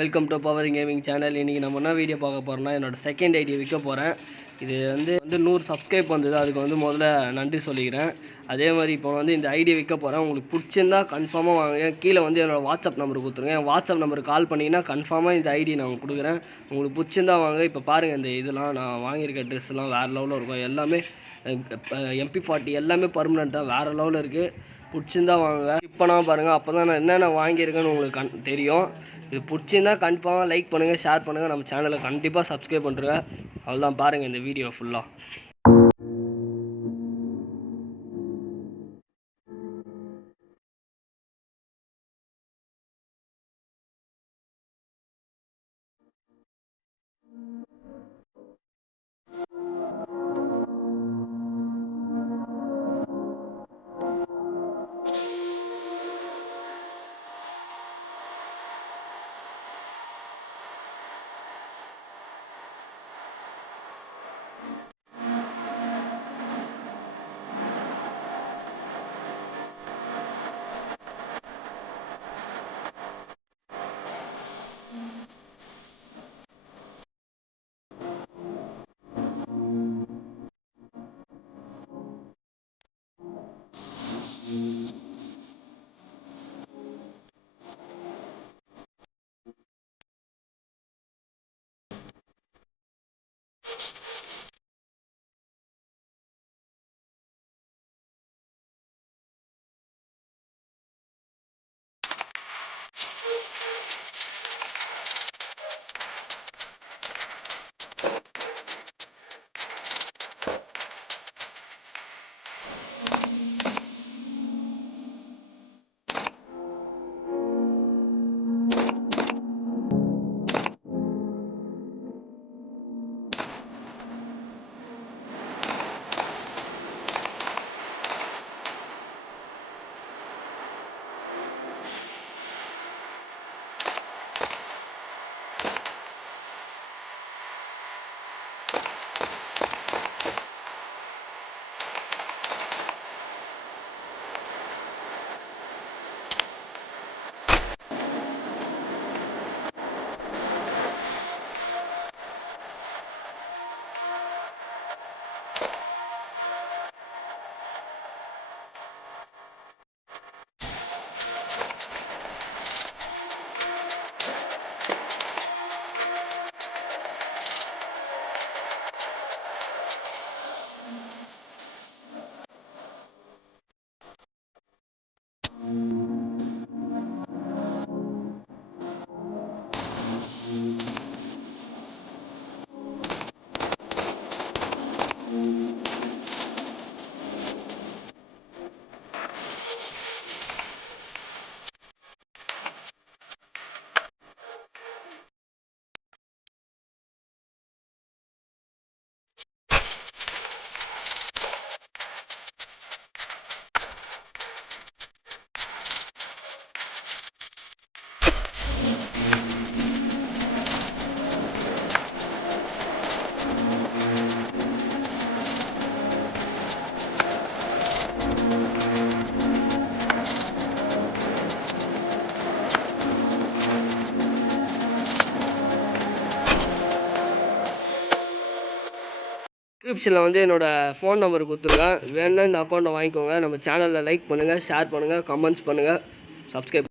Welcome to power gaming channel. இன்றைக்கி நம்ம என்ன வீடியோ பார்க்க போகிறோம்னா, என்னோடய செகண்ட் ஐடி விற்க போகிறேன். இது வந்து 100 சப்ஸ்கிரைப் வந்தது, அதுக்கு வந்து முதல்ல நன்றி சொல்லிக்கிறேன். அதே மாதிரி இப்போ வந்து இந்த ஐடி விற்க போகிறேன். உங்களுக்கு பிடிச்சிருந்தா கன்ஃபார்மாக வாங்க. கீழே வந்து என்னோடய வாட்ஸ்அப் நம்பர் கொடுத்துருங்க. என் வாட்ஸ்அப் நம்பருக்கு கால் பண்ணிங்கன்னா கன்ஃபார்மாக இந்த ஐடி நான் கொடுக்குறேன். உங்களுக்கு பிடிச்சிருந்தா வாங்க. இப்போ பாருங்கள், இந்த இதெல்லாம் நான் வாங்கியிருக்க ட்ரெஸ்லாம் வேறு லெவலில் இருக்கும். எல்லாமே MP40 எல்லாமே பர்மனெண்ட்டாக வேறு லெவலில் இருக்குது. பிடிச்சிருந்தா வாங்க. இப்போ பாருங்கள், அப்போ தான் நான் என்னென்ன வாங்கியிருக்கேன்னு உங்களுக்கு தெரியும். இது பிடிச்சிருந்தா கண்டிப்பாக லைக் பண்ணுங்கள், ஷேர் பண்ணுங்கள், நம்ம சேனலை கண்டிப்பாக சப்ஸ்கிரைப் பண்ணுறேன். அவ்வளோதான், பாருங்கள் இந்த வீடியோ ஃபுல்லாக. டிஸ்கிரிப்ஷனில் வந்து என்னோடய ஃபோன் நம்பர் கொடுத்துருக்கேன். வேணுன்னா இந்த அக்கௌண்ட்டை வாங்கிக்கோங்க. நம்ம சேனலில் லைக் பண்ணுங்கள், ஷேர் பண்ணுங்கள், கமெண்ட்ஸ் பண்ணுங்கள், சப்ஸ்கிரைப்